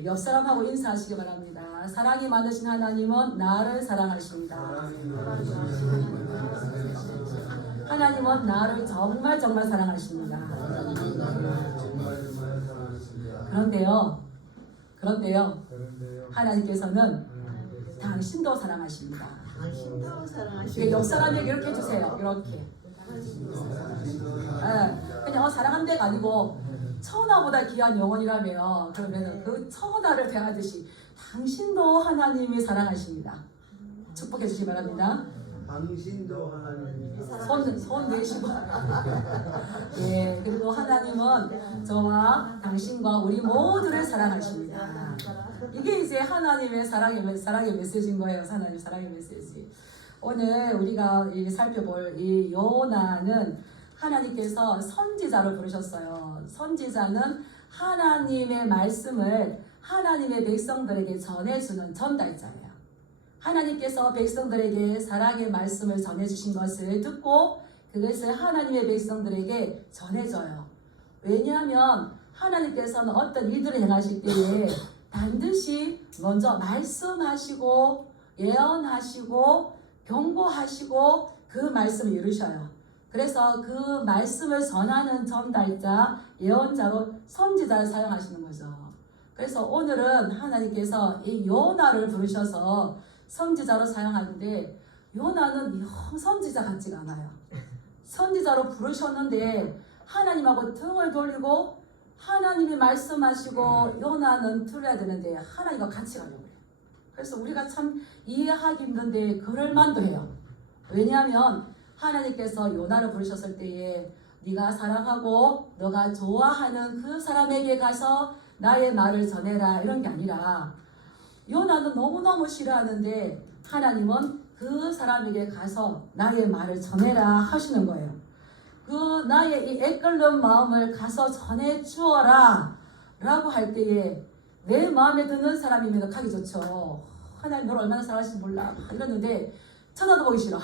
네, 옆 사람하고 인사하시기 바랍니다. 사랑이 많으신 하나님은 나를 사랑하십니다. 하나님은 나를 정말 사랑하십니다. 그런데요, 하나님께서는 당신도 사랑하십니다. 옆 사람에게 이렇게 해주세요. 이렇게. 그냥 사랑한다가 아니고 천하보다 귀한 영혼이라며, 그러면 그 천하를 대하듯이 당신도 하나님이 사랑하십니다. 축복해 주시기 바랍니다. 당신도 하나님이 손 내시고. 예, 그리고 하나님은 저와 당신과 우리 모두를 사랑하십니다. 이게 이제 하나님의 사랑의 메시지인 거예요. 하나님 사랑의 메시지. 오늘 우리가 살펴볼 이 요나는 하나님께서 선지자로 부르셨어요. 선지자는 하나님의 말씀을 하나님의 백성들에게 전해주는 전달자예요. 하나님께서 백성들에게 사랑의 말씀을 전해주신 것을 듣고 그것을 하나님의 백성들에게 전해줘요. 왜냐하면 하나님께서는 어떤 일들을 행하실 때에 반드시 먼저 말씀하시고 예언하시고 경고하시고 그 말씀을 이루셔요. 그래서 그 말씀을 전하는 전달자, 예언자로 선지자를 사용하시는 거죠. 그래서 오늘은 하나님께서 이 요나를 부르셔서 선지자로 사용하는데, 요나는 영 선지자 같지가 않아요. 선지자로 부르셨는데 하나님하고 등을 돌리고 하나님이 말씀하시고 요나는 들어야 되는데 하나님과 같이 가려고 해요. 그래서 우리가 참 이해하기 힘든데 그럴만도 해요. 왜냐하면 하나님께서 요나를 부르셨을 때에 네가 사랑하고 너가 좋아하는 그 사람에게 가서 나의 말을 전해라, 이런 게 아니라 요나는 너무너무 싫어하는데 하나님은 그 사람에게 가서 나의 말을 전해라 하시는 거예요. 그 나의 이 애끓는 마음을 가서 전해 주어라 라고 할 때에 내 마음에 드는 사람이면 가기 좋죠. 하나님 너를 얼마나 사랑하시는지 몰라 이러는데 쳐다도 보기 싫어.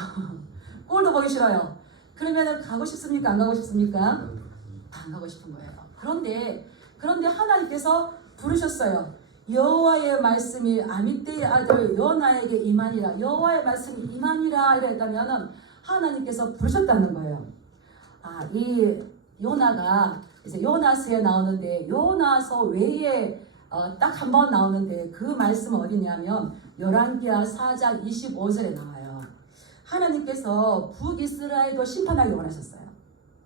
꼴도 보기 싫어요. 그러면 가고 싶습니까? 안 가고 싶습니까? 안 가고 싶은 거예요. 그런데 하나님께서 부르셨어요. 여호와의 말씀이 아미떼의 아들 요나에게 임하니라. 여호와의 말씀이 임하니라 이랬다면 하나님께서 부르셨다는 거예요. 이 요나가 이제 요나서에 나오는데 요나서 외에 딱 한 번 나오는데 그 말씀은 어디냐면 열왕기하 4장 25절에 나와요. 하나님께서 북이스라엘도 심판하기 원하셨어요.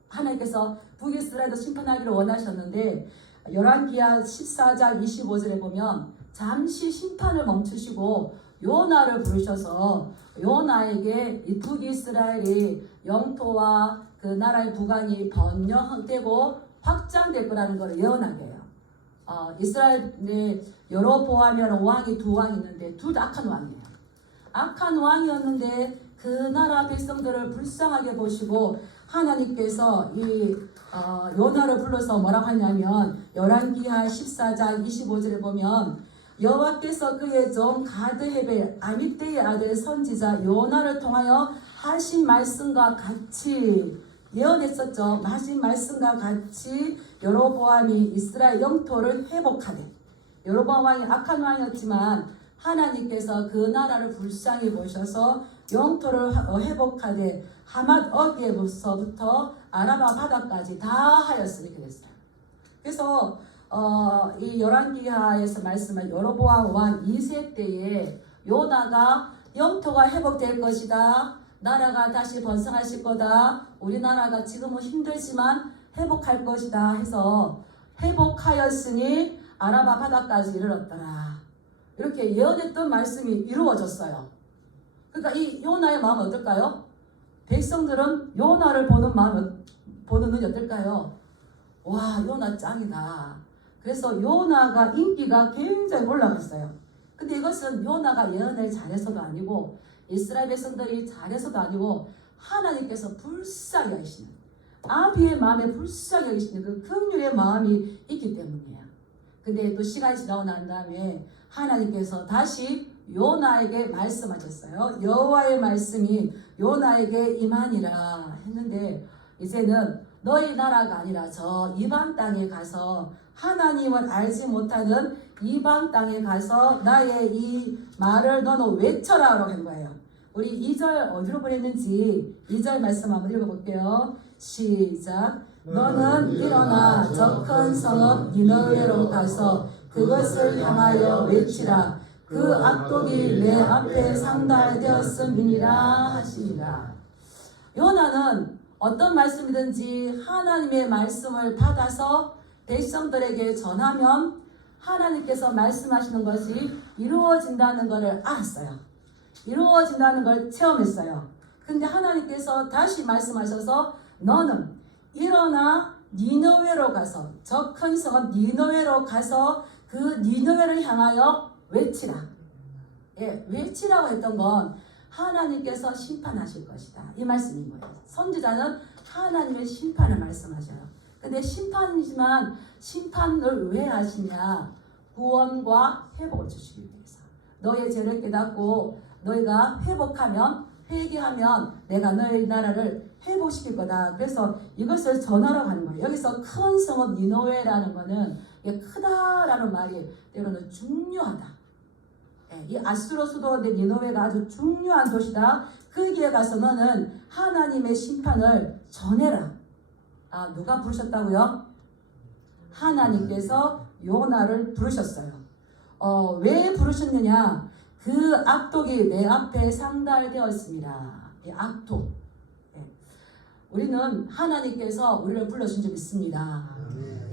하나님께서 북이스라엘도 심판하기를 원하셨는데 열왕기하 14장 25절에 보면 잠시 심판을 멈추시고 요나를 부르셔서 요나에게 이 북이스라엘이 영토와 그 나라의 부강이 번영되고 확장될 거라는 것을 예언하게 해요. 이스라엘의 여로보암이라는 왕이 두 왕이 있는데 둘 다 악한 왕이에요. 악한 왕이었는데 그 나라 백성들을 불쌍하게 보시고 하나님께서 이 요나를 불러서 뭐라고 하냐면 열왕기하 14장 25절에 보면 여호와께서 그의 종 가드헤벨 아미떼의 아들 선지자 요나를 통하여 하신 말씀과 같이 예언했었죠. 하신 말씀과 같이 여로보암이 이스라엘 영토를 회복하되, 여로보암 왕이 악한 왕이었지만 하나님께서 그 나라를 불쌍히 보셔서 영토를 회복하되 하맛 어귀에서부터 아라바 바다까지 다 하였으니 이렇게 됐어요. 그래서 이 열왕기하에서 말씀한 여로보암 왕 2세 때에 요나가 영토가 회복될 것이다, 나라가 다시 번성하실 거다, 우리나라가 지금은 힘들지만 회복할 것이다 해서 회복하였으니 아라바 바다까지 이르렀더라, 이렇게 예언했던 말씀이 이루어졌어요. 그러니까 이 요나의 마음은 어떨까요? 백성들은 요나를 보는 눈이 어떨까요? 와, 요나 짱이다. 그래서 요나가 인기가 굉장히 올라갔어요. 근데 이것은 요나가 예언을 잘해서도 아니고 이스라엘 백성들이 잘해서도 아니고 하나님께서 불쌍히 여기시는, 아비의 마음에 불쌍히 여기시는 그 긍휼의 마음이 있기 때문이에요. 근데 또 시간이 지나고 난 다음에 하나님께서 다시 요나에게 말씀하셨어요. 여호와의 말씀이 요나에게 임하니라 했는데 이제는 너희 나라가 아니라 저 이방 땅에 가서 하나님을 알지 못하는 이방 땅에 가서 나의 이 말을 너는 외쳐라라고 한 거예요. 우리 2절 어디로 보냈는지 2절 말씀 한번 읽어볼게요. 시작. 너는 일어나 저 큰 성읍 니느웨로 가서 그것을 향하여 외치라. 그 악독이 내 앞에 상달되었음이니라 하시니라. 요나는 어떤 말씀이든지 하나님의 말씀을 받아서 백성들에게 전하면 하나님께서 말씀하시는 것이 이루어진다는 것을 알았어요. 이루어진다는 걸 체험했어요. 근데 하나님께서 다시 말씀하셔서 너는 일어나 니느웨로 가서 저 큰 성읍 니느웨로 가서 그 니느웨를 향하여 외치라. 예, 외치라고 했던 건 하나님께서 심판하실 것이다. 이 말씀인 거예요. 선지자는 하나님의 심판을 말씀하셔요. 근데 심판이지만 심판을 왜 하시냐? 구원과 회복을 주시기 위해서. 너의 죄를 깨닫고 너희가 회복하면 회개하면 내가 너희 나라를 회복시킬 거다. 그래서 이것을 전하라고 하는 거예요. 여기서 큰 성읍 니느웨라는 거는 크다라는 말이 때로는 중요하다. 이 아수르 수도 니느웨가 아주 중요한 도시다. 거기에 가서 너는 하나님의 심판을 전해라. 아, 누가 부르셨다고요? 하나님께서 요나를 부르셨어요. 왜 부르셨느냐? 그 악독이 내 앞에 상달되었습니다. 이 악독. 우리는 하나님께서 우리를 불러준 적 있습니다.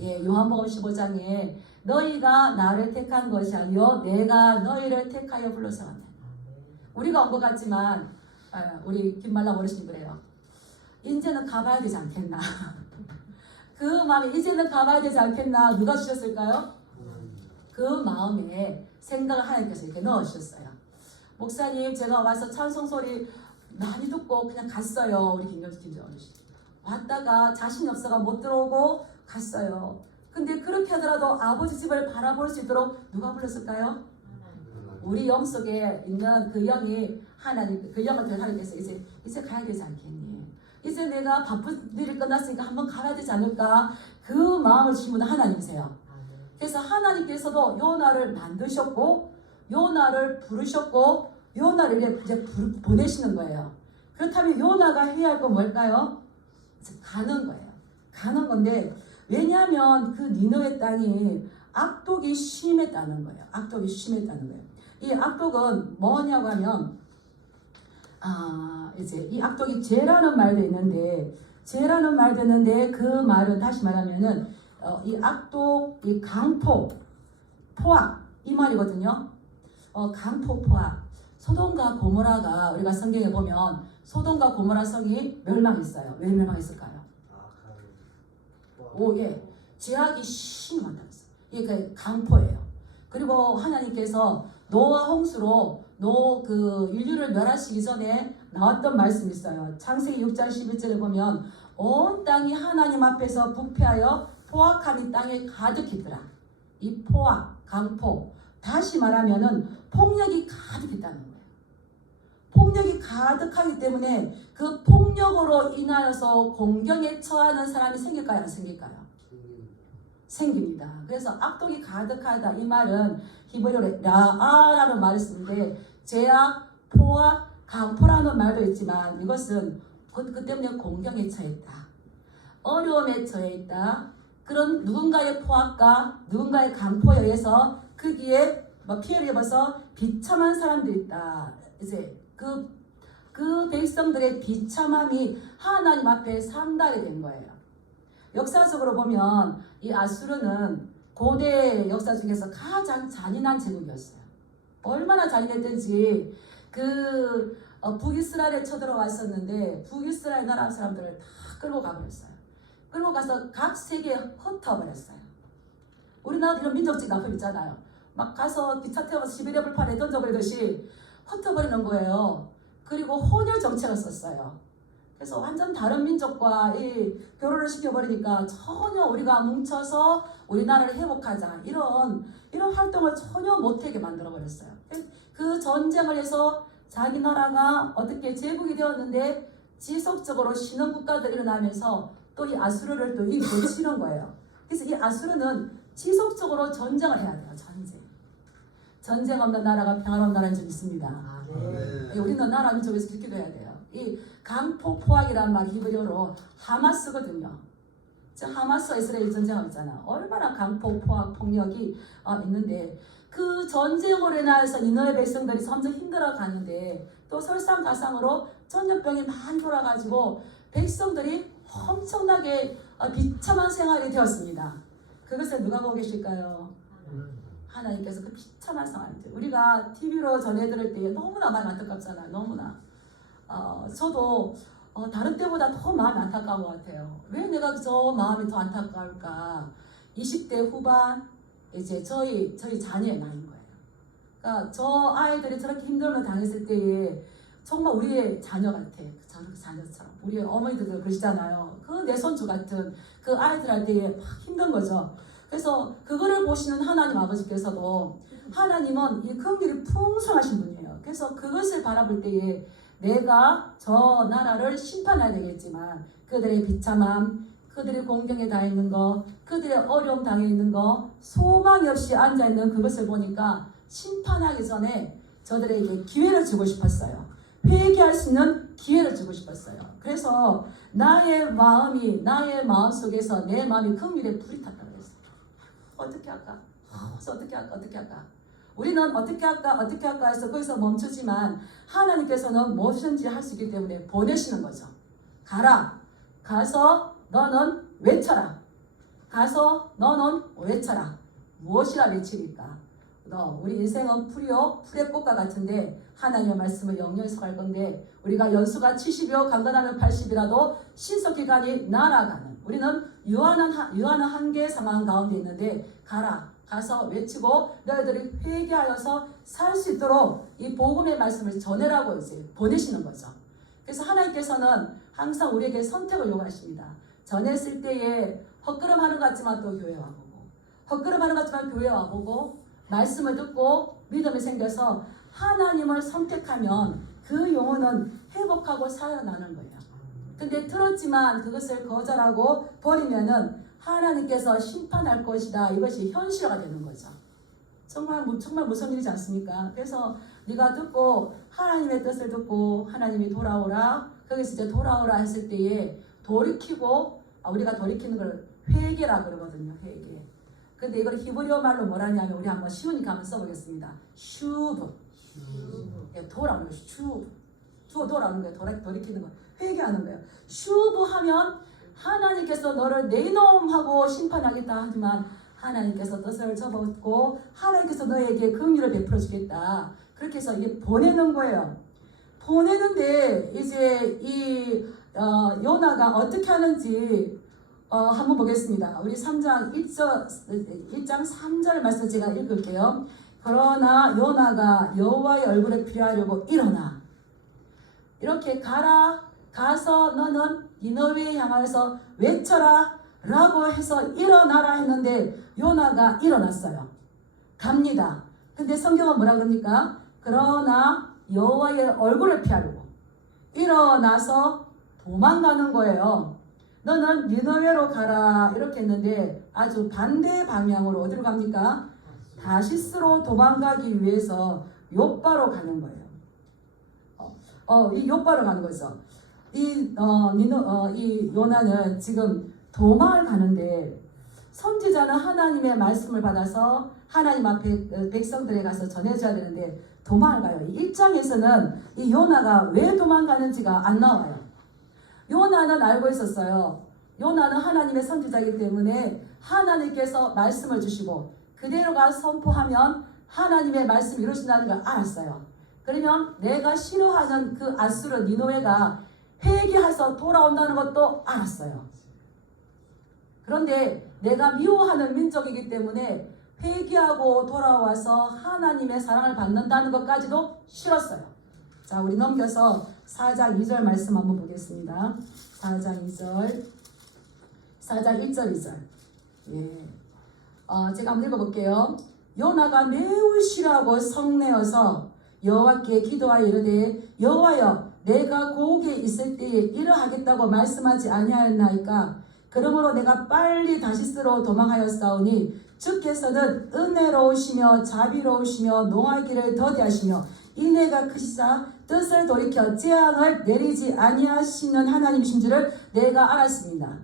예, 요한복음 15장에 너희가 나를 택한 것이 아니요 내가 너희를 택하여 불러서 왔다. 우리가 온 것 같지만 우리 김말람 어르신이 그래요. 이제는 가봐야 되지 않겠나. 그 마음에 이제는 가봐야 되지 않겠나. 누가 주셨을까요? 그 마음에 생각을 하나님께서 이렇게 넣으셨어요. 목사님 제가 와서 찬송 소리 많이 듣고 그냥 갔어요. 우리 김경수 어르신 왔다가 자신이 없어가 못 들어오고 갔어요. 근데 그렇게 하더라도 아버지 집을 바라볼 수 있도록 누가 불렀을까요? 우리 영 속에 있는 그 영이 하나님, 그 영을 통해 하나님께서 이제 가야 되지 않겠니? 이제 내가 바쁜 일이 끝났으니까 한번 가야 되지 않을까? 그 마음을 주신 분은 하나님이세요. 그래서 하나님께서도 요나를 만드셨고 요나를 부르셨고 요나를 이제 보내시는 거예요. 그렇다면 요나가 해야 할 건 뭘까요? 이제 가는 거예요. 가는 건데 왜냐하면 그 니느웨 땅이 악독이 심했다는 거예요. 악독이 심했다는 거예요. 이 악독은 뭐냐고 하면 이제 이 악독이 죄라는 말도 있는데 죄라는 말도 있는데 그 말은 다시 말하면은 이 악독, 이 강포, 포악 이 말이거든요. 강포, 포악. 소돔과 고모라가 우리가 성경에 보면 소돔과 고모라 성이 멸망했어요. 왜 멸망했을까요? 예, 죄악이 심하다고 했어요. 이게 강포예요. 그리고 하나님께서 노아 홍수로 그 인류를 멸하시기 전에 나왔던 말씀이 있어요. 창세기 6장 11절에 보면 온 땅이 하나님 앞에서 부패하여 포악함이 땅에 가득했더라. 이 포악, 강포. 다시 말하면은 폭력이 가득했다는 거예요. 폭력이 가득하기 때문에 그 폭력으로 인하여서 공경에 처하는 사람이 생길까요? 안 생길까요? 생깁니다. 그래서 악독이 가득하다 이 말은 히브리어로 라아라는 말을 쓰는데 죄악, 포악, 강포라는 말도 있지만 이것은 그 때문에 공경에 처했다. 어려움에 처해 있다. 그런 누군가의 포악과 누군가의 강포에 의해서 거기에 피해를 입어서 비참한 사람들이 있다. 이제 그 백성들의 비참함이 하나님 앞에 상달이 된 거예요. 역사적으로 보면 이 아수르는 고대 역사 중에서 가장 잔인한 제국이었어요. 얼마나 잔인했던지 북이스라엘에 쳐들어왔었는데 북이스라엘 나라 사람들을 다 끌고 가버렸어요. 끌고 가서 각 세계에 흩어버렸어요. 우리나라도 이런 민족적 나쁨 있잖아요. 막 가서 기차 태워서 시베리아 불판에 던져버리듯이 흩어버리는 거예요. 그리고 혼혈 정책을 썼어요. 그래서 완전 다른 민족과 이 결혼을 시켜버리니까 전혀 우리가 뭉쳐서 우리나라를 회복하자 이런 활동을 전혀 못하게 만들어버렸어요. 그 전쟁을 해서 자기 나라가 어떻게 제국이 되었는데 지속적으로 신흥 국가들이 일어나면서 또 이 아수르를 또 고치는 거예요. 그래서 이 아수르는 지속적으로 전쟁을 해야 돼요. 전쟁. 전쟁 없는 나라가 평화로운 나라인 줄 믿습니다. 네. 우리는 나라 민족에서 그렇게 돼야 돼요. 이 강포 포악이라는 말 히브리어로 하마스거든요. 즉 하마스와 이스라엘 전쟁하고 있잖아. 얼마나 강포 포악 폭력이 있는데 그 전쟁으로 인해서 니느웨 백성들이 점점 힘들어 가는데 또 설상가상으로 전염병이 많이 돌아가지고 백성들이 엄청나게 비참한 생활이 되었습니다. 그것을 누가 보고 계실까요? 하나님께서 그 비참한 상황들 우리가 TV로 전해들을 때 너무나 많이 안타깝잖아요. 너무나 저도 다른 때보다 더 마음이 안타까운 것 같아요. 왜 내가 저 마음이 더 안타까울까? 20대 후반 이제 저희 자녀의 나이인 거예요. 그러니까 저 아이들이 저렇게 힘듦을 당했을 때에 정말 우리의 자녀 같아. 자녀처럼 우리 어머니들도 그러시잖아요. 그 내 손주 같은 그 아이들 할 때에 막 힘든 거죠. 그래서 그거를 보시는 하나님 아버지께서도 하나님은 이 긍휼이 풍성하신 분이에요. 그래서 그것을 바라볼 때에 내가 저 나라를 심판해야 되겠지만 그들의 비참함, 그들의 공경에 다 있는 거, 그들의 어려움 당해 있는 거, 소망이 없이 앉아 있는 그것을 보니까 심판하기 전에 저들에게 기회를 주고 싶었어요. 회개할 수 있는 기회를 주고 싶었어요. 그래서 나의 마음 속에서 내 마음이 긍휼에 불이 탔다고 했어요. 어떻게 할까? 어떻게 할까? 우리는 어떻게 할까 해서 거기서 멈추지만 하나님께서는 무엇이든지 할 수 있기 때문에 보내시는 거죠. 가라. 가서 너는 외쳐라. 가서 너는 외쳐라. 무엇이라 외치니까? 우리 인생은 풀의 꽃과 같은데 하나님의 말씀을 영영해서 갈 건데 우리가 연수가 70이요 강건하면 80이라도 신속기간이 날아가는 우리는 유한한 한계의 상황 가운데 있는데 가서 외치고 너희들이 회개하여서 살 수 있도록 이 복음의 말씀을 전해라고 이제 보내시는 거죠. 그래서 하나님께서는 항상 우리에게 선택을 요구하십니다. 전했을 때에 헛걸음하는 것 같지만 또 교회 와보고 헛걸음하는 것 같지만 교회 와보고 말씀을 듣고 믿음이 생겨서 하나님을 선택하면 그 영혼은 회복하고 살아나는 거예요. 근데 들었지만 그것을 거절하고 버리면은 하나님께서 심판할 것이다. 이것이 현실화가 되는 거죠. 정말 무서운 일이지 않습니까? 그래서 네가 듣고 하나님의 뜻을 듣고 하나님이 돌아오라. 거기서 이제 돌아오라 했을 때에 돌이키고 우리가 돌이키는 걸 회개라 그러거든요. 회개. 근데 이걸 히브리어 말로 뭐라냐면 우리 한번 쉬우니까 한번 써보겠습니다. 슈브. 돌아오는 거예요. 슈브. 돌아오는 거예요. 돌이키는 거. 회개하는 거예요. 슈브 하면 하나님께서 너를 내 이놈하고 심판하겠다 하지만 하나님께서 뜻을 접었고 하나님께서 너에게 긍휼을 베풀어 주겠다. 그렇게 해서 이게 보내는 거예요. 보내는데 이제 이 요나가 어떻게 하는지 한번 보겠습니다. 우리 3장 1장 3절 말씀 제가 읽을게요. 그러나 요나가 여호와의 얼굴을 피하려고 일어나 이렇게 가서 너는 니느웨에 향하여서 외쳐라 라고 해서 일어나라 했는데 요나가 일어났어요. 갑니다. 근데 성경은 뭐라 그럽니까? 그러나 여호와의 얼굴을 피하려고 일어나서 도망가는 거예요. 너는 니느웨로 가라 이렇게 했는데 아주 반대 방향으로 어디로 갑니까? 다시스로 도망가기 위해서 욥바로 가는 거예요. 이 욥바로 가는 거죠. 이 요나는 지금 도망을 가는데 선지자는 하나님의 말씀을 받아서 하나님 앞에 백성들에 가서 전해줘야 되는데 도망을 가요. 이 1장에서는 이 요나가 왜 도망가는지가 안 나와요. 요나는 알고 있었어요. 요나는 하나님의 선지자이기 때문에 하나님께서 말씀을 주시고 그대로 가서 선포하면 하나님의 말씀이 이루어진다는 걸 알았어요. 그러면 내가 싫어하는 그 아수르 니느웨가 회개해서 돌아온다는 것도 알았어요. 그런데 내가 미워하는 민족이기 때문에 회개하고 돌아와서 하나님의 사랑을 받는다는 것까지도 싫었어요. 자, 우리 넘겨서 4장 2절 말씀 한번 보겠습니다. 4장 2절 4장 1절 2절 예. 제가 한번 읽어볼게요. 요나가 매우 싫어하고 성내어서 여호와께 기도하여 이르되 여호와여 내가 고국에 있을 때에 이러하겠다고 말씀하지 아니하였나이까? 그러므로 내가 빨리 다시스로 도망하였사오니 주께서는 은혜로우시며 자비로우시며 노하기를 더디하시며 인애가 크시사 뜻을 돌이켜 재앙을 내리지 아니하시는 하나님이신 줄을 내가 알았습니다.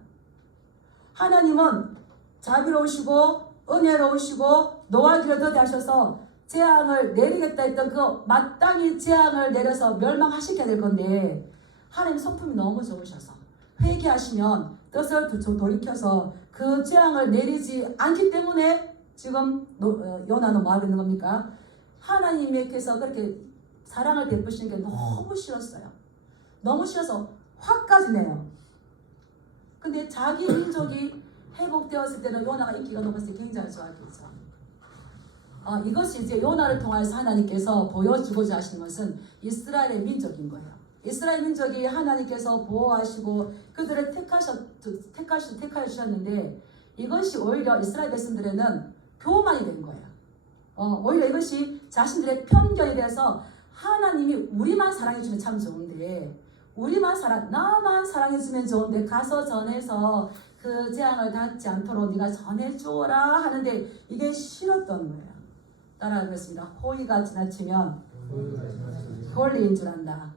하나님은 자비로우시고 은혜로우시고 노하기를 더디하셔서 재앙을 내리겠다 했던 그 마땅히 재앙을 내려서 멸망하시게 될 건데 하나님 성품이 너무 좋으셔서 회개하시면 뜻을 돌이켜서 그 재앙을 내리지 않기 때문에 지금 요나는 뭐 하고 있는 겁니까? 하나님께서 그렇게 사랑을 베푸시는 게 너무 싫었어요. 너무 싫어서 화까지 내요. 근데 자기 민족이 회복되었을 때는 요나가 인기가 높았을 때 굉장히 좋았겠죠. 이것이 이제 요나를 통해서 하나님께서 보여주고자 하시는 것은 이스라엘의 민족인 거예요. 이스라엘 민족이 하나님께서 보호하시고 그들을 택하셨는데 이것이 오히려 이스라엘 백성들에는 교만이 된 거예요. 오히려 이것이 자신들의 편견이 돼서 하나님이 우리만 사랑해주면 참 좋은데 나만 사랑해주면 좋은데 가서 전해서 그 재앙을 닿지 않도록 네가 전해주어라 하는데 이게 싫었던 거예요. 따라 그랬습니다. 호의가 지나치면 홀리인 줄 안다.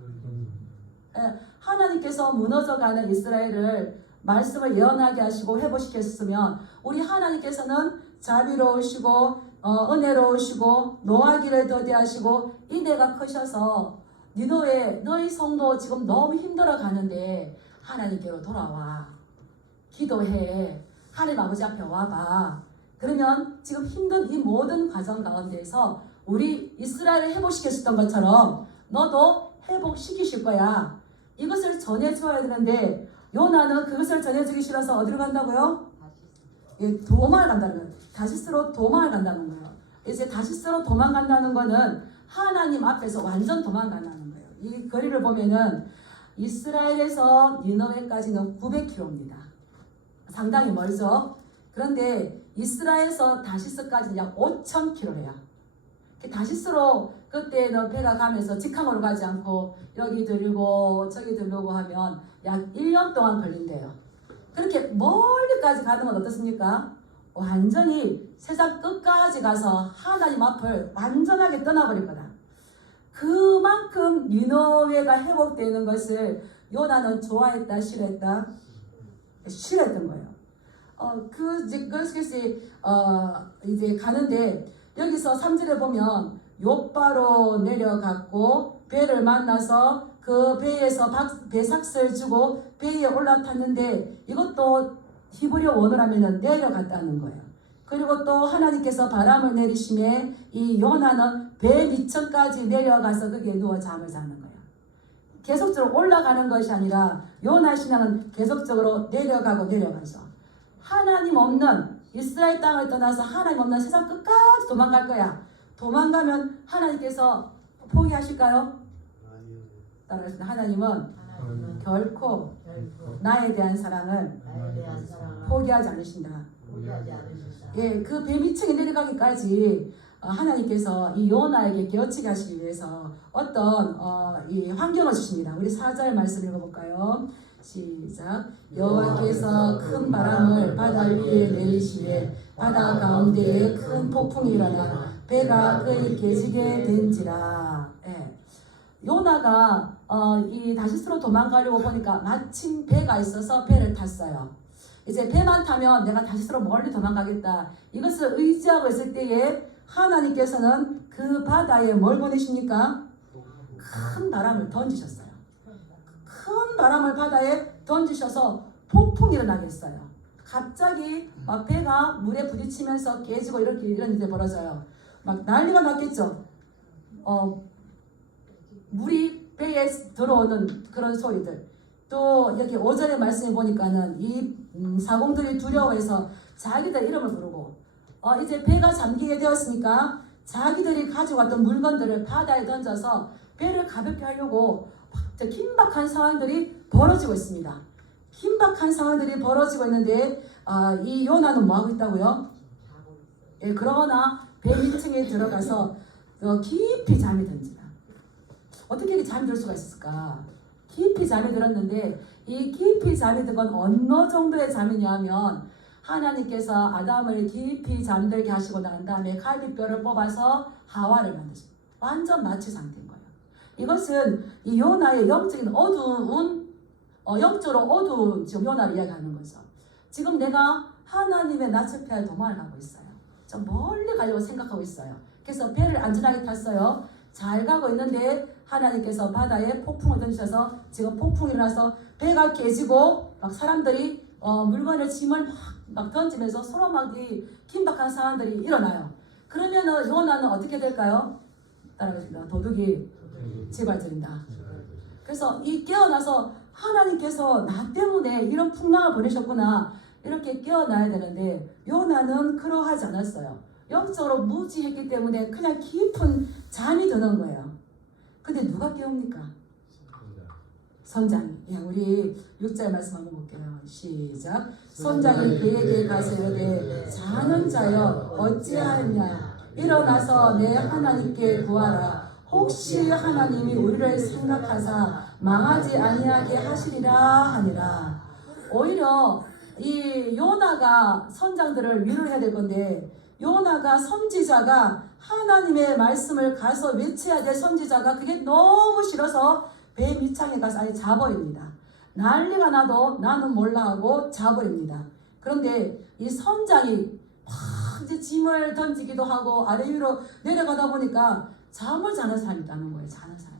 하나님께서 무너져가는 이스라엘을 말씀을 예언하게 하시고 회복시켰으면 우리 하나님께서는 자비로우시고 은혜로우시고 노하기를 더디하시고 인애가 크셔서 니노의 너희 성도 지금 너무 힘들어 가는데 하나님께로 돌아와 기도해 하나님 아버지 앞에 와봐. 그러면 지금 힘든 이 모든 과정 가운데에서 우리 이스라엘을 회복시켰었던 것처럼 너도 회복시키실 거야. 이것을 전해줘야 되는데 요나는 그것을 전해주기 싫어서 어디로 간다고요? 도망을 간다는 거예요. 다시스로 도망을 간다는 거예요. 이제 다시스로 도망간다는 거는 하나님 앞에서 완전 도망간다는 거예요. 이 거리를 보면은 이스라엘에서 니느웨까지는 900km입니다. 상당히 멀죠. 그런데 이스라엘에서 다시스까지는 약 5,000km래요. 다시스로 그때는 배가 가면서 직항으로 가지 않고 여기 들고 저기 들고 하면 약 1년 동안 걸린대요. 그렇게 멀리까지 가는 건 어떻습니까? 완전히 세상 끝까지 가서 하나님 앞을 완전하게 떠나버릴 거다. 그만큼 니느웨가 회복되는 것을 요나는 좋아했다, 싫어했다? 싫어했던 거예요. 그것이 이제 가는데 여기서 3절에 보면 욥바로 내려갔고 배를 만나서 그 배에서 배삭스를 주고 배에 올라탔는데 이것도 히브리어 원어로 하면 내려갔다는 거예요. 그리고 또 하나님께서 바람을 내리심에 이 요나는 배 밑층까지 내려가서 거기에 누워 잠을 자는 거예요. 계속적으로 올라가는 것이 아니라 요나 신앙은 계속적으로 내려가서 하나님 없는 이스라엘 땅을 떠나서 하나님 없는 세상 끝까지 도망갈 거야. 도망가면 하나님께서 포기하실까요? 따라서 하나님은 결코 나에 대한 사랑을 포기하지 않으신다. 예, 그 배 밑층에 내려가기까지 하나님께서 이 요나에게 깨우치게 하시기 위해서 어떤 이 환경을 주십니다. 우리 4절 말씀 읽어볼까요? 시작. 여호와께서 큰 바람을 바다 위에 내리시되 바다 가운데에 큰 폭풍이 일어나 배가 그에 깨지게 된지라. 예. 요나가 이 다시스로 도망가려고 보니까 마침 배가 있어서 배를 탔어요. 이제 배만 타면 내가 다시스로 멀리 도망가겠다. 이것을 의지하고 있을 때에 하나님께서는 그 바다에 뭘 보내십니까? 큰 바람을 던지셨어요. 큰 바람을 바다에 던지셔서 폭풍이 일어나게 했어요. 갑자기 막 배가 물에 부딪히면서 깨지고 이런 일이 벌어져요. 막 난리가 났겠죠. 물이 배에 들어오는 그런 소리들. 또 여기 5절의 말씀에 보니까는 이 사공들이 두려워해서 자기들 이름을 부르고 이제 배가 잠기게 되었으니까 자기들이 가지고 왔던 물건들을 바다에 던져서 배를 가볍게 하려고 긴박한 상황들이 벌어지고 있습니다. 긴박한 상황들이 벌어지고 있는데 이 요나는 뭐하고 있다고요? 예, 그러나 배 밑층에 들어가서 깊이 잠이 든지라. 어떻게 이렇게 잠이 들 수가 있을까? 깊이 잠이 들었는데 이 깊이 잠이 든 건 어느 정도의 잠이냐 하면 하나님께서 아담을 깊이 잠들게 하시고 난 다음에 갈비뼈를 뽑아서 하와를 만드십니다. 완전 마취 상태인 거예요. 이것은 이 요나의 영적인 어두운 영적으로 어두운 지금 요나를 이야기하는 거죠. 지금 내가 하나님의 낯을 피할 도망을 가고 있어요. 좀 멀리 가려고 생각하고 있어요. 그래서 배를 안전하게 탔어요. 잘 가고 있는데 하나님께서 바다에 폭풍을 던지셔서 지금 폭풍이 일어나서 배가 깨지고 막 사람들이 물건을 짐을 막 던지면서 서로 막 이 긴박한 상황들이 일어나요. 그러면은 요나는 어떻게 될까요? 따라가십니다. 도둑이 제발 드린다. 그래서 이 깨어나서 하나님께서 나 때문에 이런 풍랑을 보내셨구나 이렇게 깨어나야 되는데 요나는 그러하지 않았어요. 영적으로 무지했기 때문에 그냥 깊은 잠이 드는 거예요. 근데 누가 깨웁니까? 선장이. 예, 우리 6절 말씀 한번 볼게요. 시작. 선장이 그에게 가서 이르되 자는 자여 어찌하였냐 일어나서 내 하나님께 구하라. 혹시 하나님이 우리를 생각하사 망하지 아니하게 하시리라 하니라. 오히려 이 요나가 선장들을 위로를 해야 될 건데 요나가 선지자가 하나님의 말씀을 가서 외쳐야 될 선지자가 그게 너무 싫어서 배 밑창에 가서 아예 자버립니다. 난리가 나도 나는 몰라 하고 자버립니다. 그런데 이 선장이 막 이제 짐을 던지기도 하고 아래 위로 내려가다 보니까 잠을 자는 사람이 있다는 거예요. 자는 사람.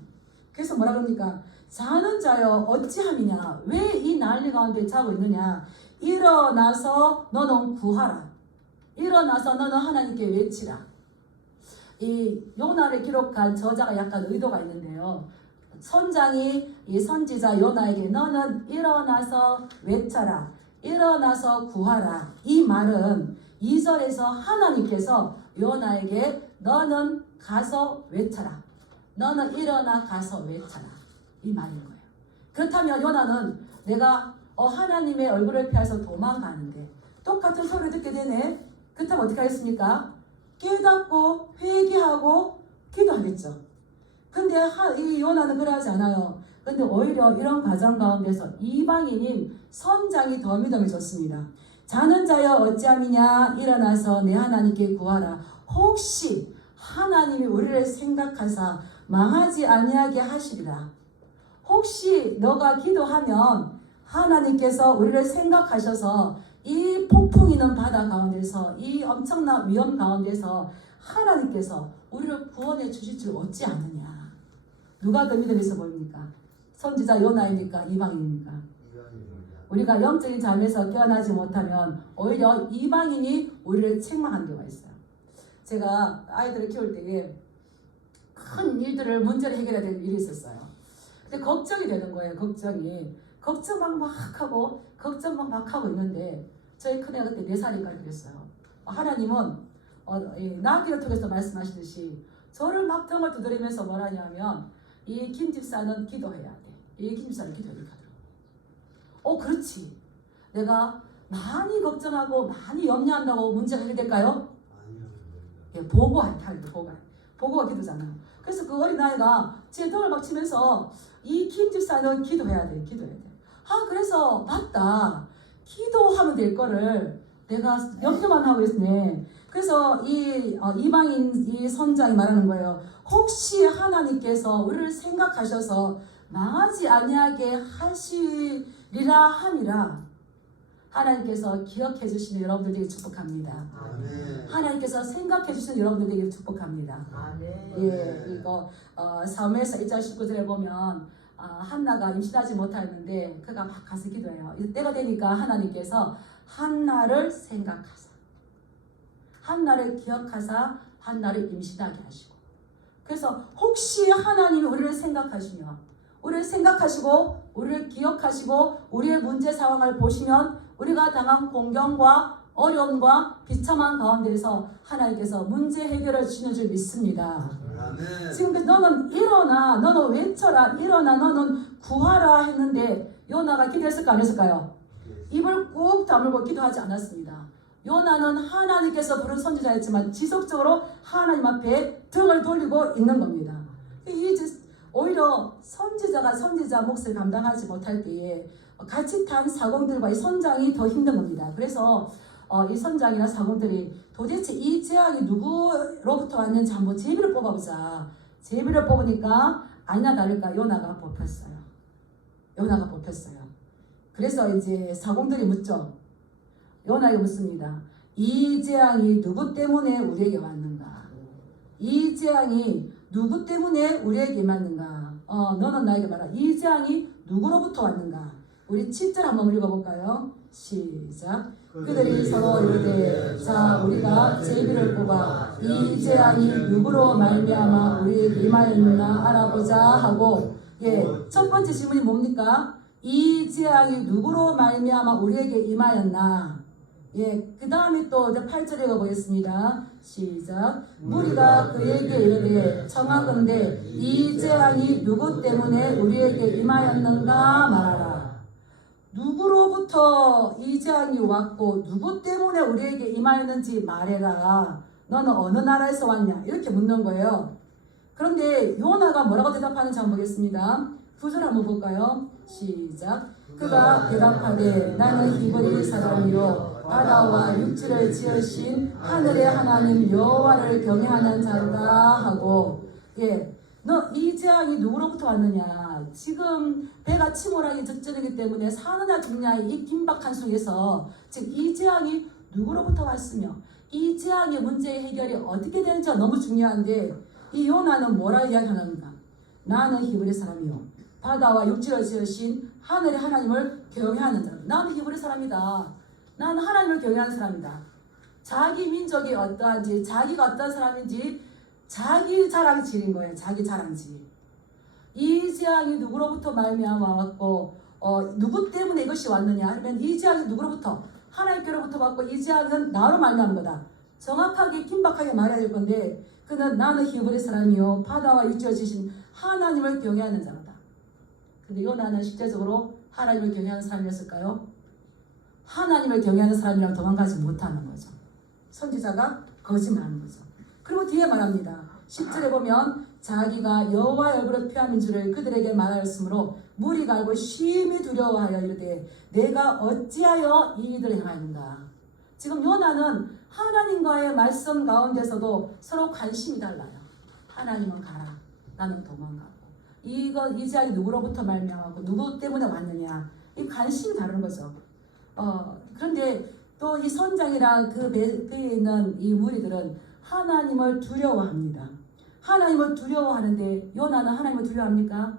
그래서 뭐라 그럽니까? 자는 자여 어찌함이냐? 왜 이 난리 가운데 자고 있느냐? 일어나서 너는 구하라. 일어나서 너는 하나님께 외치라. 이 요나를 기록한 저자가 약간 의도가 있는데요. 선장이 이 선지자 요나에게 너는 일어나서 외쳐라. 일어나서 구하라. 이 말은 2절에서 하나님께서 요나에게 너는 가서 외쳐라. 너는 일어나 가서 외쳐라. 이 말인 거예요. 그렇다면 요나는 내가 하나님의 얼굴을 피해서 도망가는데 똑같은 소리를 듣게 되네. 그렇다면 어떻게 하겠습니까? 깨닫고 회개하고 기도하겠죠. 근데 이 요나는 그러지 않아요. 근데 오히려 이런 과정 가운데서 이방인인 선장이 더 믿음을 줬습니다. 자는 자여 어찌함이냐 일어나서 내 하나님께 구하라. 혹시 하나님이 우리를 생각하사 망하지 아니하게 하시리라. 혹시 너가 기도하면 하나님께서 우리를 생각하셔서 이 폭풍 있는 바다 가운데서 이 엄청난 위험 가운데서 하나님께서 우리를 구원해 주실 줄 어찌 아느냐. 누가 더 믿음이 있어 보입니까? 선지자 요나입니까? 이방인입니까? 우리가 영적인 잠에서 깨어나지 못하면 오히려 이방인이 우리를 책망하는 경우가 있어요. 제가 아이들을 키울 때에 큰 일들을 문제를 해결해야 되는 일이 있었어요. 근데 걱정이 되는 거예요. 걱정 막 하고 걱정만 막 하고 있는데 저희 큰애가 그때 4살인가 그랬어요. 하나님은 나귀를 통해서 말씀하시듯이 저를 막 등을 두드리면서 뭐라냐면 이 김 집사는 기도해야 돼. 이 김 집사는 기도해야 하더라고. 그렇지. 내가 많이 걱정하고 많이 염려한다고 문제가 해결될까요? 예, 보고가 기도잖아요. 그래서 그 어린아이가 제 등을 막 치면서 이 김 집사는 기도해야 돼. 그래서 맞다. 기도하면 될 거를 내가 염려만 하고 있네. 그래서 이방인 이 선장이 말하는 거예요. 혹시 하나님께서 우리를 생각하셔서 망하지 아니하게 하시리라 함이라. 하나님께서 기억해 주시는 여러분들 되게 축복합니다. 아멘. 하나님께서 생각해 주시는 여러분들 되게 축복합니다. 아멘. 예, 이거 사무엘서 1장 19절에 보면 한나가 임신하지 못하였는데 그가 막 가서 기도해요. 때가 되니까 하나님께서 한나를 생각하사 한나를 기억하사 한나를 임신하게 하시고 그래서 혹시 하나님이 우리를 생각하시면 우리를 생각하시고 우리를 기억하시고 우리의 문제 상황을 보시면 우리가 당한 공경과 어려움과 비참한 가운데서 하나님께서 문제 해결해 주시는 줄 믿습니다. 아멘. 지금 너는 일어나, 너는 외쳐라, 일어나, 너는 구하라 했는데 요나가 기도했을까 안 했을까요? 입을 꾹 다물고 기도하지 않았습니다. 요나는 하나님께서 부른 선지자였지만 지속적으로 하나님 앞에 등을 돌리고 있는 겁니다. 오히려 선지자가 선지자 몫을 감당하지 못할 때에 같이 탄 사공들과 이 선장이 더 힘든 겁니다. 그래서 이 선장이나 사공들이 도대체 이 재앙이 누구로부터 왔는지 한번 제비를 뽑아보자. 제비를 뽑으니까 아니나 다를까 요나가 뽑혔어요. 요나가 뽑혔어요. 그래서 이제 사공들이 묻죠. 요나에게 묻습니다. 이 재앙이 누구 때문에 우리에게 왔는가? 이 재앙이 누구 때문에 우리에게 왔는가? 너는 나에게 말하. 이 재앙이 누구로부터 왔는가? 우리 7절 한번 읽어볼까요? 시작. 그들이 서로 이르되 자 우리가 제비를 뽑아 이 재앙이 누구로 말미암아 우리에게 임하였나 알아보자 하고 첫 번째 질문이 뭡니까? 이 재앙이 누구로 말미암아 우리에게 임하였나? 그 다음에 또 8절 읽어보겠습니다. 시작. 무리가 그에게 이르되 청하건대 이 재앙이 누구 때문에 우리에게 임하였는가 말하라. 누구로부터 이 재앙이 왔고 누구 때문에 우리에게 임하였는지 말해라. 너는 어느 나라에서 왔냐? 이렇게 묻는 거예요. 그런데 요나가 뭐라고 대답하는지 한번 보겠습니다. 9절 한번 볼까요? 시작. 그가 대답하되 나는 히브리 사람이요 바다와 육지를 지으신 하늘의 하나님 여호와를 경외하는 자로다 하고 너 이 재앙이 누구로부터 왔느냐? 지금 배가 침몰하기 직전이기 때문에 사느냐 죽냐의 이 긴박한 속에서 지금 이 재앙이 누구로부터 왔으며 이 재앙의 문제의 해결이 어떻게 되는지가 너무 중요한데 이 요나는 뭐라 이야기하는가? 나는 히브리 사람이요 바다와 육지를 지으신 하늘의 하나님을 경외하는 자다. 나는 히브리 사람이다. 나는 하나님을 경외하는 사람이다. 자기 민족이 어떠한지 자기가 어떤 사람인지 자기 자랑질인 거예요. 자기 자랑질. 이 재앙이 누구로부터 말미암아 왔고 누구 때문에 이것이 왔느냐 하면 이 재앙이 누구로부터? 하나님께로부터 왔고 이 재앙은 나로 말미암은 거다. 정확하게 긴박하게 말해야 될 건데 그는 나는 히브리 사람이요 바다와 육지를 지으신 하나님을 경외하는 자로다. 근데 요나는 실제적으로 하나님을 경외하는 사람이었을까요? 하나님을 경외하는 사람이랑 도망가지 못하는 거죠. 선지자가 거짓말하는 거죠. 그리고 뒤에 말합니다. 10절에 보면 자기가 여호와의 얼굴을 피하는 줄을 그들에게 말하였으므로 무리가 알고 심히 두려워하여 이르되 내가 어찌하여 이 일을 행하였는가. 지금 요나는 하나님과의 말씀 가운데서도 서로 관심이 달라요. 하나님은 가라. 나는 도망가고. 이 재앙이 누구로부터 말미암았고 누구 때문에 왔느냐. 이 관심이 다른 거죠. 그런데 또 이 선장이랑 그 배에 있는 이 무리들은 하나님을 두려워합니다. 하나님을 두려워하는데 요나는 하나님을 두려워합니까?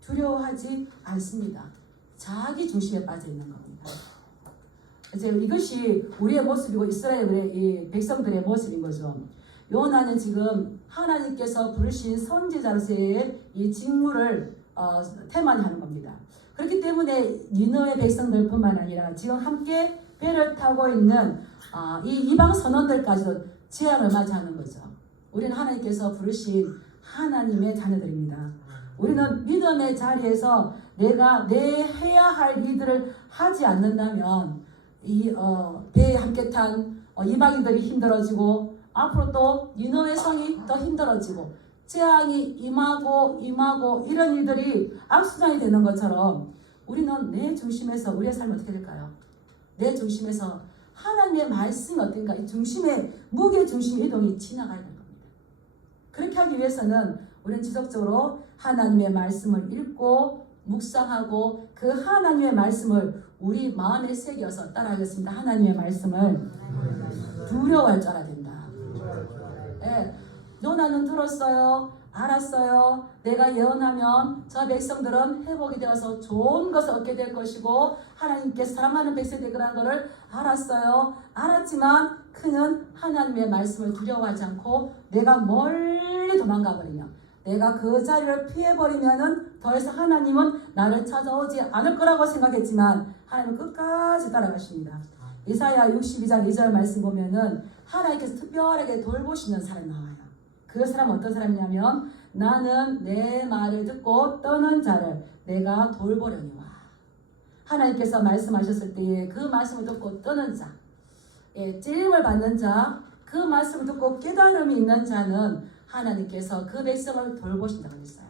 두려워하지 않습니다. 자기 중심에 빠져 있는 겁니다. 이것이 우리의 모습이고 이스라엘의 이 백성들의 모습인 거죠. 요나는 지금 하나님께서 부르신 선지자로서의 이 직무를 태만히 하는 겁니다. 그렇기 때문에 니느웨 백성들뿐만 아니라 지금 함께 배를 타고 있는 이 이방 선원들까지도 재앙을 맞이하는 거죠. 우리는 하나님께서 부르신 하나님의 자녀들입니다. 우리는 믿음의 자리에서 내가 내 해야 할 일들을 하지 않는다면 이 배에 함께 탄 이방인들이 힘들어지고 앞으로 또 니느웨 성이 더 힘들어지고 재앙이 임하고 이런 일들이 악순환이 되는 것처럼 우리는 내 중심에서 우리의 삶이 어떻게 될까요? 내 중심에서 하나님의 말씀이 어떤가? 이 중심의 무게 중심 이동이 지나가야 될 겁니다. 그렇게 하기 위해서는 우리는 지속적으로 하나님의 말씀을 읽고 묵상하고 그 하나님의 말씀을 우리 마음에 새겨서 따라하겠습니다. 하나님의 말씀을 두려워할 줄 알아야 된다. 요나는 들었어요. 알았어요. 내가 예언하면 저 백성들은 회복이 되어서 좋은 것을 얻게 될 것이고 하나님께서 사랑하는 백성이 될 거라는 것을 알았어요. 알았지만 그는 하나님의 말씀을 두려워하지 않고 내가 멀리 도망가 버리면 내가 그 자리를 피해버리면은 더 이상 하나님은 나를 찾아오지 않을 거라고 생각했지만 하나님은 끝까지 따라가십니다. 이사야 62장 2절 말씀 보면은 하나님께서 특별하게 돌보시는 사람이 나와요. 그 사람은 어떤 사람이냐면 나는 내 말을 듣고 떠는 자를 내가 돌보려니와. 하나님께서 말씀하셨을 때에 그 말씀을 듣고 떠는 자, 찔림을 받는 자, 그 말씀을 듣고 깨달음이 있는 자는 하나님께서 그 백성을 돌보신다고 했어요.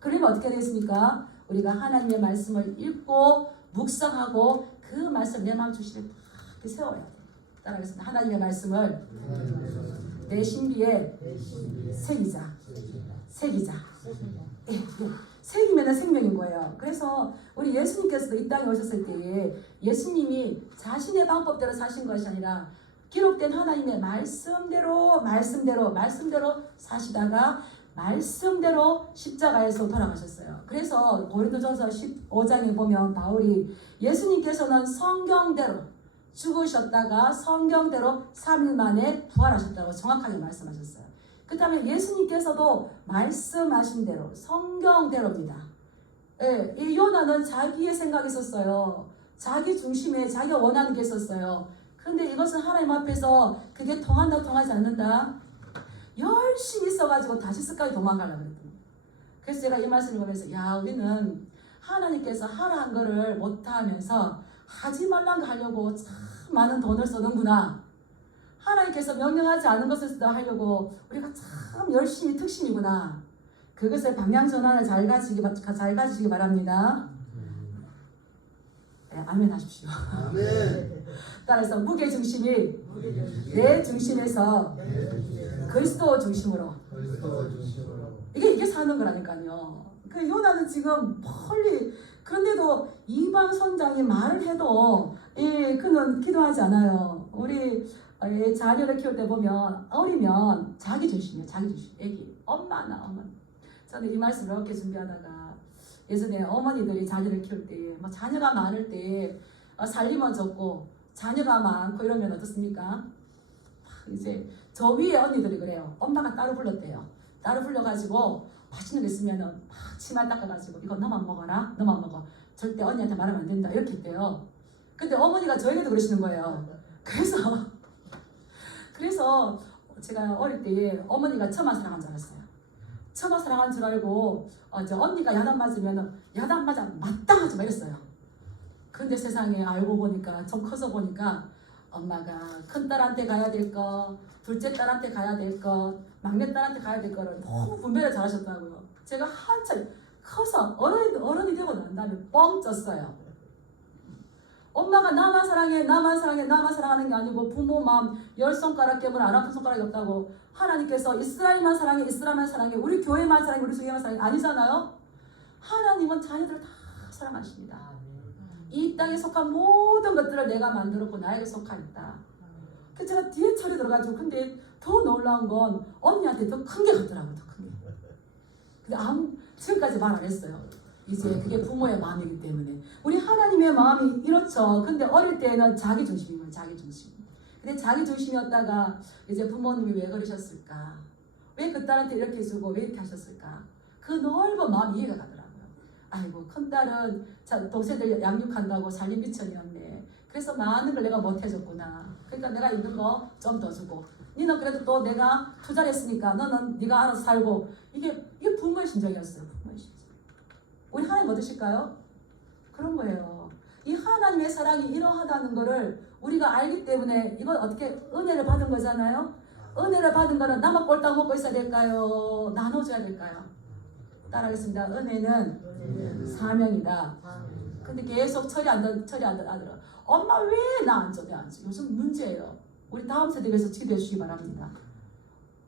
그러면 어떻게 되겠습니까? 우리가 하나님의 말씀을 읽고 묵상하고 그 말씀 내 마음 중심에 딱 세워야 돼요. 따라하겠습니다. 하나님의 말씀을 내 신비에 새기자. 예, 예. 새기면 생명인 거예요. 그래서 우리 예수님께서도 이 땅에 오셨을 때에 예수님이 자신의 방법대로 사신 것이 아니라 기록된 하나님의 말씀대로 사시다가 말씀대로 십자가에서 돌아가셨어요. 그래서 고린도전서 15장에 보면 바울이 예수님께서는 성경대로 죽으셨다가 성경대로 3일 만에 부활하셨다고 정확하게 말씀하셨어요. 그 다음에 예수님께서도 말씀하신 대로 성경대로입니다. 예, 이 요나는 자기의 생각이 있었어요. 자기 중심에 자기가 원하는 게 있었어요. 그런데 이것은 하나님 앞에서 그게 통한다 통하지 않는다 열심히 있어가지고 다시스까지 도망가려고 그랬더니, 그래서 제가 이 말씀을 보면서 우리는 하나님께서 하라 한 거를 못하면서 하지 말란 거 하려고 참 많은 돈을 쓰는구나. 하나님께서 명령하지 않은 것을 하려고 우리가 참 열심히 특심이구나. 그것을 방향 전환을 잘 가지시기 바랍니다. 네, 아멘 하십시오. 아멘. 따라서 무게 중심이 내 중심에서 그리스도 중심으로. 이게 사는 거라니까요. 그 요나는 지금 멀리, 그런데도 이방 선장이 말을 해도 그는 기도하지 않아요. 우리 자녀를 키울 때 보면 어리면 자기 중심이에요. 자기 중심. 애기 엄마나. 저는 이 말씀을 이렇게 준비하다가 예전에 어머니들이 자녀를 키울 때 자녀가 많을 때 살림은 적고 자녀가 많고 이러면 어떻습니까? 이제 저 위에 언니들이 그래요. 엄마가 따로 불렀대요. 따로 불러가지고 맛있는 거 있으면은 막 치마 닦아가지고 이거 너만 먹어라. 너만 먹어. 절대 언니한테 말하면 안 된다. 이렇게 했대요. 근데 어머니가 저에게도 그러시는 거예요. 그래서 제가 어릴 때 어머니가 저만 사랑한 줄 알았어요. 저만 사랑한 줄 알고 언니가 야단 맞으면 야단 맞아 마땅하지 말랬어요. 근데 세상에 알고 보니까 좀 커서 보니까 엄마가 큰 딸한테 가야 될 거, 둘째 딸한테 가야 될 거, 막내 딸한테 가야 될 거를 너무 분배를 잘하셨더라고요. 제가 한참 커서 어른이 되고 난 다음에 뻥 쪘어요. 엄마가 나만 사랑하는 게 아니고 부모 마음 10손가락 깨물 안 아픈 손가락이 없다고. 하나님께서 이스라엘만 사랑해, 우리 교회만 사랑해, 우리 교회만 사랑해 아니잖아요. 하나님은 자녀들을 다 사랑하십니다. 이 땅에 속한 모든 것들을 내가 만들었고 나에게 속하였다. 그래서 제가 뒤에 철이 들어가지고, 근데 더 놀라운 건 언니한테 더 큰 게 같더라고요. 더 큰 게. 근데 지금까지 말 안 했어요. 이제 그게 부모의 마음이기 때문에. 우리 하나님의 마음이 이렇죠. 근데 어릴 때는 자기 중심인 거예요. 자기 중심. 근데 자기 중심이었다가 이제 부모님이 왜 그러셨을까? 왜 그 딸한테 이렇게 해주고 왜 이렇게 하셨을까? 그 넓은 마음이 이해가 가더라고요. 아이고, 큰딸은 동생들 양육한다고 살림 미천이었네. 그래서 많은 걸 내가 못 해줬구나. 그러니까 내가 있는 거 좀 더 주고, 니는 그래도 또 내가 투자를 했으니까 너는 네가 알아서 살고. 이게 부모의 심정이었어요. 부모의 심정. 우리 하나님 어떠실까요? 그런 거예요. 이 하나님의 사랑이 이러하다는 거를 우리가 알기 때문에 이건 어떻게 은혜를 받은 거잖아요. 은혜를 받은 거는 나만 꼴딱 먹고 있어야 될까요? 나눠줘야 될까요? 따라하겠습니다. 은혜는 사명이다. 근데 계속 철이 안 들어. 엄마 왜 나 안 줘? 요즘 문제예요. 우리 다음 세대 위해서 기도해 주시기 바랍니다.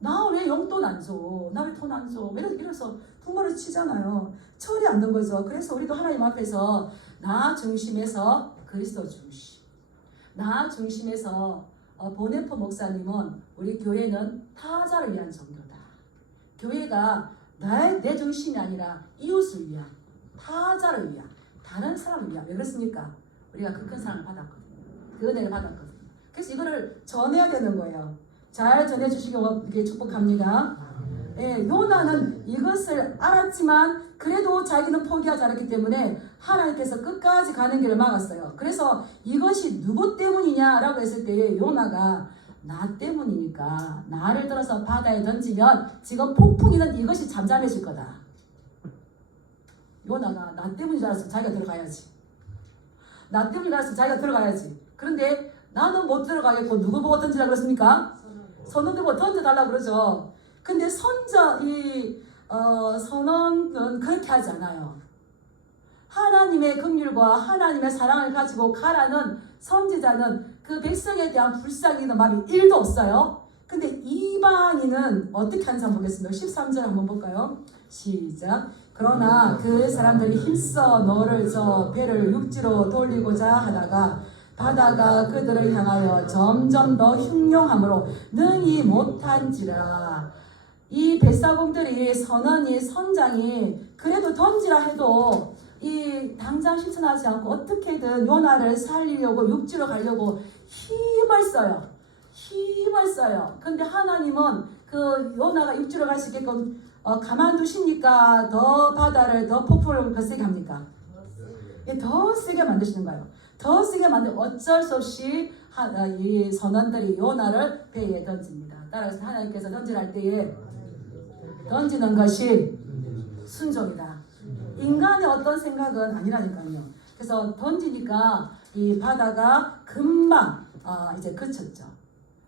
나 왜 용돈 안 줘? 나 왜 돈 안 줘? 이래서 부모를 치잖아요. 철이 안 든 거죠. 그래서 우리도 하나님 앞에서 나 중심에서 그리스도 중심. 나 중심에서 보네포 목사님은 우리 교회는 타자를 위한 종교다. 교회가 내 중심이 아니라 이웃을 위한, 타자를 위한, 다른 사람을 위한. 왜 그렇습니까? 우리가 그 큰 사랑을 받았거든요. 그 은혜를 받았거든요. 그래서 이거를 전해야 되는 거예요. 잘 전해주시기 축복합니다. 요나는 이것을 알았지만 그래도 자기는 포기하지 않았기 때문에 하나님께서 끝까지 가는 길을 막았어요. 그래서 이것이 누구 때문이냐라고 했을 때 요나가 나 때문이니까 나를 들어서 바다에 던지면 지금 폭풍이는 이것이 잠잠해질 거다. 요나가 나 때문인 줄 알았으면 자기가 들어가야지. 나 때문인 줄 알았으면 자기가 들어가야지. 그런데 나는 못 들어가겠고 누구 보고 던지라고 그랬습니까? 선원들 보고 던져달라고 그러죠. 근데 선원은 그렇게 하지 않아요. 하나님의 긍휼과 하나님의 사랑을 가지고 가라는 선지자는 그 백성에 대한 불쌍히는 마음이 1도 없어요. 근데 이방인은 어떻게 하는지 한번 보겠습니다. 13절 한번 볼까요? 시작. 그러나 그 사람들이 힘써 너를 저 배를 육지로 돌리고자 하다가 바다가 그들을 향하여 점점 더 흉용함으로 능히 못한지라. 이 뱃사공들이 선언이 선장이 그래도 던지라 해도 이 당장 실천하지 않고 어떻게든 요나를 살리려고 육지로 가려고 힘을 써요. 힘을 써요. 근데 하나님은 그 요나가 육지로 갈 수 있게끔 가만두십니까? 더 바다를 더 폭풍을 거세게 합니까? 더 세게 만드시는 거예요. 더 세게 만들 어쩔 수 없이 이 선원들이 요나를 배에 던집니다. 따라서 하나님께서 던지랄 때에 던지는 것이 순종이다. 인간의 어떤 생각은 아니라니까요. 그래서 던지니까 이 바다가 금방 이제 그쳤죠.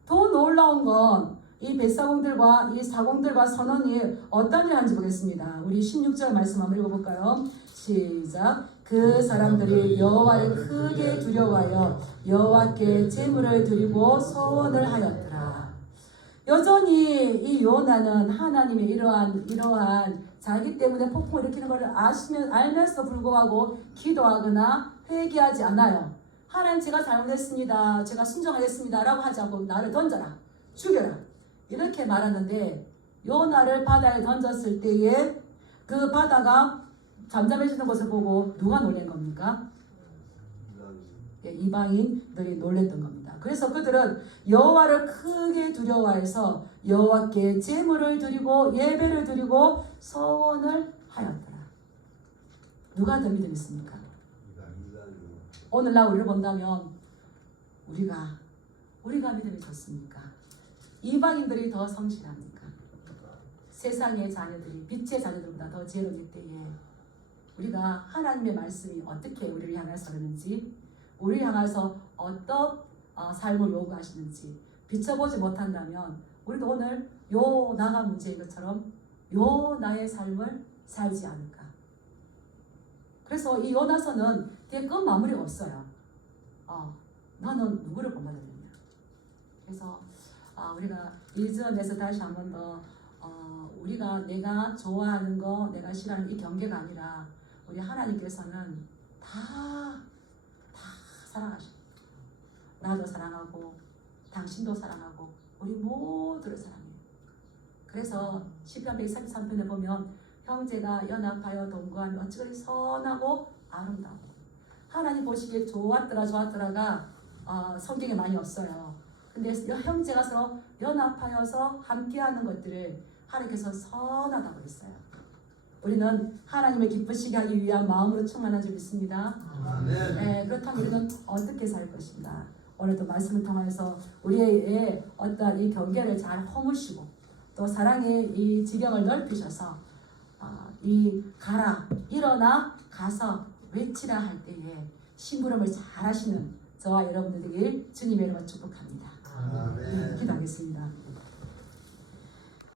더 놀라운 건 이 뱃사공들과 이 사공들과 선원이 어떤 일을 하는지 보겠습니다. 우리 16절 말씀 한번 읽어볼까요? 시작. 그 사람들이 여호와를 크게 두려워하여 여호와께 제물을 드리고 소원을 하였더라. 여전히 이 요나는 하나님의 이러한 자기 때문에 폭풍을 일으키는 것을 알면서 불구하고 기도하거나 회개하지 않아요. 하나님 제가 잘못했습니다. 제가 순종하겠습니다. 라고 하지 않고 나를 던져라. 죽여라. 이렇게 말하는데 요나를 바다에 던졌을 때에 그 바다가 잠잠해지는 것을 보고 누가 놀란 겁니까? 이방인들이 놀랬던 겁니다. 그래서 그들은 여호와를 크게 두려워해서 여호와께 제물을 드리고 예배를 드리고 서원을 하였더라. 누가 더 믿음 있습니까? 오늘날 우리를 본다면 우리가 믿음이 좋습니까? 이방인들이 더 성실합니까? 세상의 자녀들이 빛의 자녀들보다 더 지혜로울 때에 우리가 하나님의 말씀이 어떻게 우리를 향해서 그러는지, 우리를 향해서 어떤 삶을 요구하시는지 비춰보지 못한다면 우리도 오늘 요나가 문제인 것처럼 요나의 삶을 살지 않을까. 그래서 이 요나서는 뒤에 끝 마무리가 없어요. 너는 누구를 본받았느냐. 그래서 우리가 이 점에서 다시 한 번 더 내가 좋아하는 거, 내가 싫어하는 이 경계가 아니라 우리 하나님께서는 다 사랑하십니다. 나도 사랑하고 당신도 사랑하고 우리 모두를 사랑해요. 그래서 시편 133편에 보면 형제가 연합하여 동거하며 어찌 선하고 아름다워. 하나님 보시기에 좋았더라가 성경에 많이 없어요. 근데 형제가 서로 연합하여서 함께하는 것들을 하나님께서 선하다고 했어요. 우리는 하나님을 기쁘시게 하기 위한 마음으로 충만한 줄 믿습니다. 네, 그렇다면 우리는 어떻게 살 것인가? 오늘도 말씀을 통해서 우리의 어떤 이 경계를 잘 허무시고 또 사랑의 이 지경을 넓히셔서 가라, 일어나, 가서 외치라 할 때에 심부름을 잘 하시는 저와 여러분들 되길 주님의 이름으로 축복합니다. 기도하겠습니다.